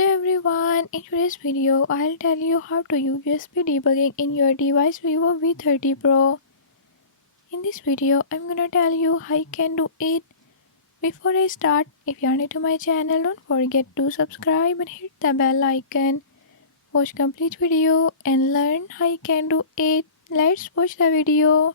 Hello everyone, in today's video I'll tell you how to use USB debugging in your device Vivo V30 Pro. In this video I'm gonna tell you how you can do it. Before I start, if you are new to my channel, don't forget to subscribe and hit the bell icon. Watch complete video and learn how you can do it. Let's watch the video.